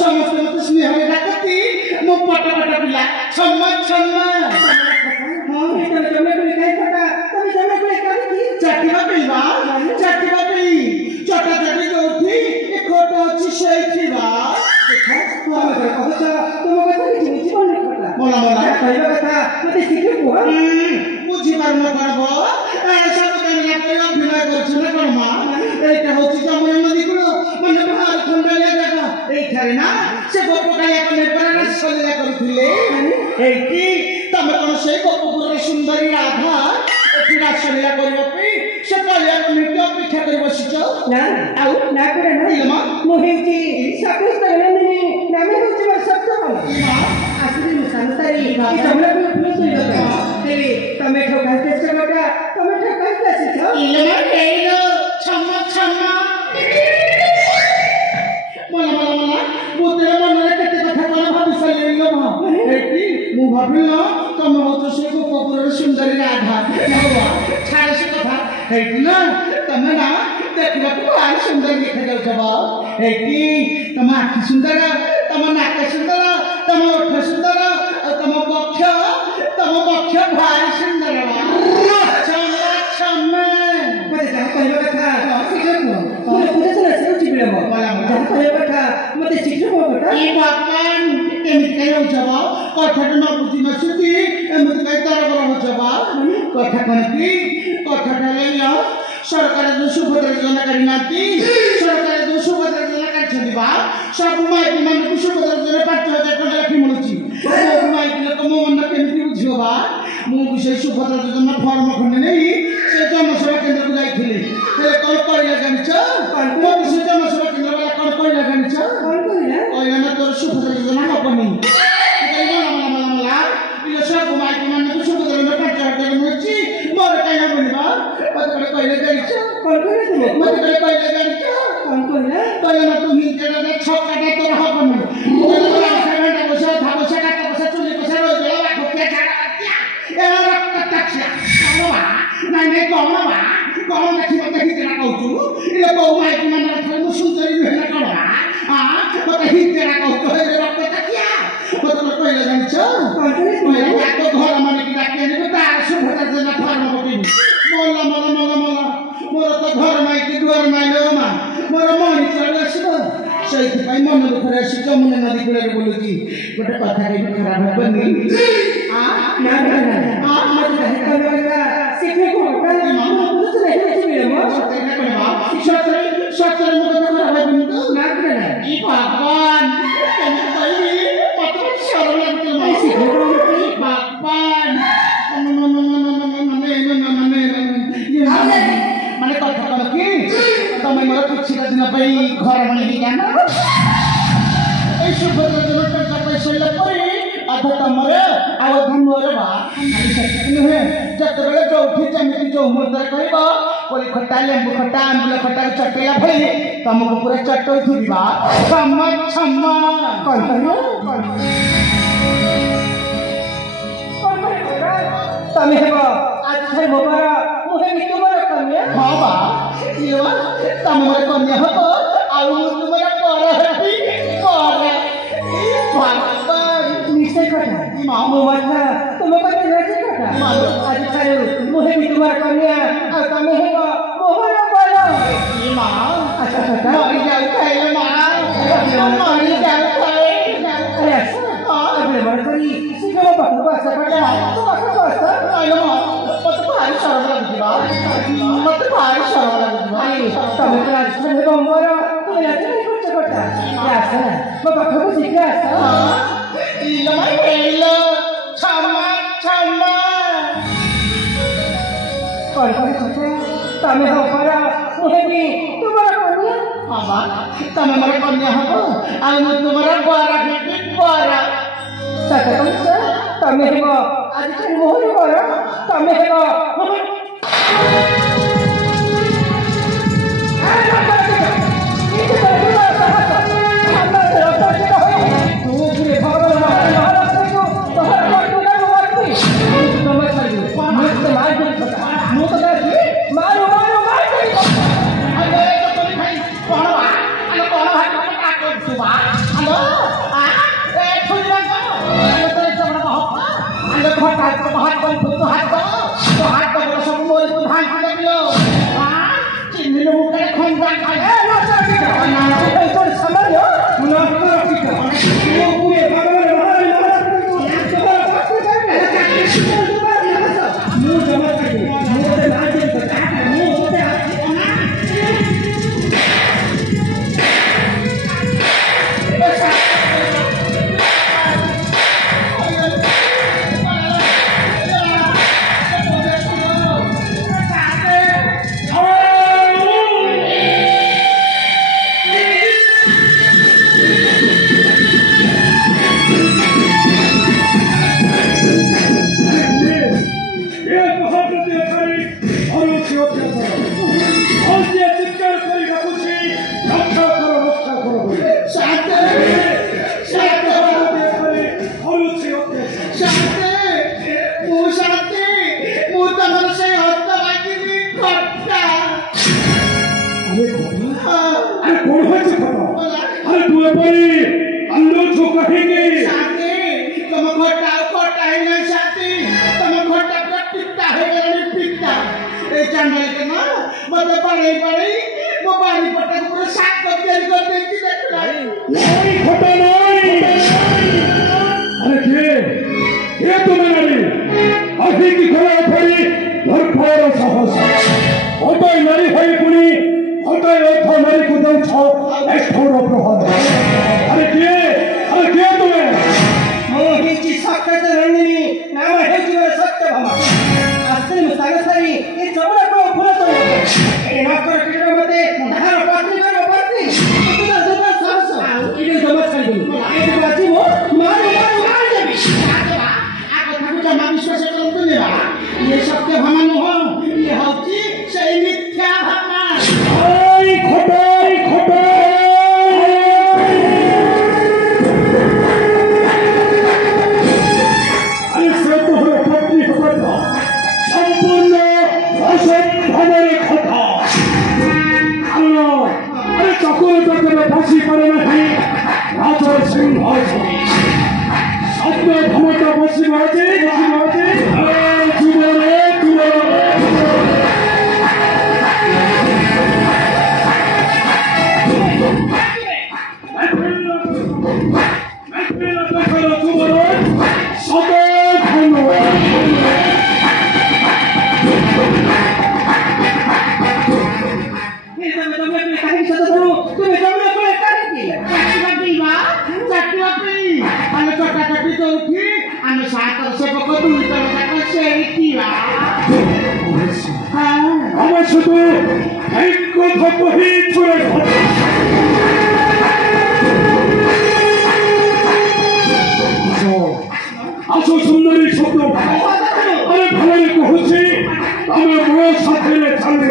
समस्त मत स्नेह डाकती मो पट पट पिला सम्मान सम्मान हां जमे को लिखाई फटा तमे जमे को काकी चाटिबा पिलवा चाटिबा पई चटा चटी जोठी ए खोट अछि सेई थिबा देखा कोन करे कहछ तुम कथा कि जीवन फटा मोला मोला कहबा कथा मते शिखे को बुझी पारन करबो सब कन्या के अभिनय करछ ना कोन मा एटा होछि जमुना नदी को मन भार खंडलिया जगह एठारे ना से गोपकाया को निर्भर सलिया करथिले एठी तमे कोन से गोपपुर सुंदरी राधा एठी रासलिया करबो पे से कलिया को नृत्य अपेक्षा कर बसिछ ना आउ ना करे ना इलमा मोहिती साकृष्ट नंदिनी नामे होछि मोर सत्य आसरी मुसांतारी ई जमुना को फुल सोई लगा तेरी तमे ठोका टेस्ट करटा तमे ठोका टेस्ट इलमा केलो क्षमा क्षमा मला मला मला मोते मनरे केते कथा कोन भाबी सलेलो म एटी मु भाबिलो तमे होतो से को कपुर सुंदरी राधा बाबा छाड़ से कथा एटी ना तमे ना देखबा को आ सुंदर देखा जाउ छबा एटी तमा आखि सुंदर तमा नाक सुंदर तमा ओठ सुंदर तमा पक्ष भारी सुंदर क्षमा क्षमा मते जा कहबा कथा शीघ्र को पूजा चला से उठी बिलम मला जा कहबा कथा मते शीघ्र को कथा ई भगवान एमि कहौ जबा कथा न बुझी न सुती एमि कहि तार बर हो जबा कथा कोन की कथा ढालिया सरकार जो सुभद्रा योजना करी नाती सरकार जो सुभद्रा योजना करी छथि बा सब माई मन को सुभद्रा योजना 5000 टका लाखी मिलुची सब माई के को मन केमति बुझियो बा मु विषय सुभद्रा योजना फॉर्म खने नहीं से जनसेवा केंद्र को जाइथिले से कोन कइला जानिछ मो विषय जनसेवा केंद्र वाला कोन कइला जानिछ कोन कइला कइला न तोर सुभद्रा योजना हबनी कइला मला मला इले सब माई के मन को सुभद्रा योजना 5000 टका मिलुची मोर कइला बनिबा पतकडे कइला जानिछ कोन कइला तुम पतकडे कइला जानिछ कोन कइला कइला न तू हिंदे छक्का तोर हबनी मोर सेवेंटा बसा था बसा का बसा चुली बसा रो देला खोके छाड़ा ए रक्त तक्षा कोनवा नाही कोन देखि मते हितेरा कहू इले बहु माई के मन रखले मु सुंदरी भेला कोनवा मते हितेरा कहू ए रक्त तक्षा मते कइला जानिछ कोन कइला तो घर माने कि डाके ने तार सुभद्रा योजना फॉर्म पकेबी मोला मोला मोला मोला मोर तो घर माई के दुआर माइलो मा मोर मनी चल आसीबो सेहि पई मन दुख रे आसी जमुना नदी कूले बोलुची गोटे कथा कहि खराब हबनी ना मत कहि करबा सिखे को कहि बुझ नहीं मिले मो सते ना करबा सते मो कथा खराब हबनी तो ना करे ना ई भगवान केन कहि मत शरम लगते मा सिखे को ई भगवान माने कथा कर कि तमे मोर कुछ दिन पई घर बने दिना ए सुभद्रा योजना का पैसा ले पई अध तमरे आव धन मोर बा खाली सत्य नहे जत बेले जो उठी जमिति जो मुर्दर कहबा कोली खट्टा लेंबू खट्टा आंबला खट्टा चटेला भई तमको पूरा चटोई थुबा क्षमा क्षमा कोन तमे हेबा आज छे मोबारा मोहे मितुमर कन्या हां बा इवा तमर कन्या हो आउ तुमरा पर हती पर भगवान निश्चय कथा मामो माथा तुम कते राजी कथा मानो आज छे मोहे मितुमर कन्या आ तमे हेबा मोहर पर ई मां अच्छा अच्छा मरी जाऊ खाइले मां मरी जाऊ खाए अरे अबे बड़ करी सिगमा बकवास करता तो बकवास आयो मत भारी शरम लागुबा मत भारी शरम लागुबा तमे क्लास में बंबर तो याते कुछ करता क्लास में बकवास सिखास ई लमाई पेलो क्षमा क्षमा कोन कोन तमे हो पर मोहे भी तुम्हारा कन्या बाबा तमे मोर कन्या हो आ मु तुम्हारा बारा बेटी बारा सका तमे हेबो आज छे मोहर कर तमे हेबो मारो খন্দা খায় না তোর সামান্য না পুরে ভগবান सुंदरी शब्द अरे भले को होची हमें बड़ा साथे ले चल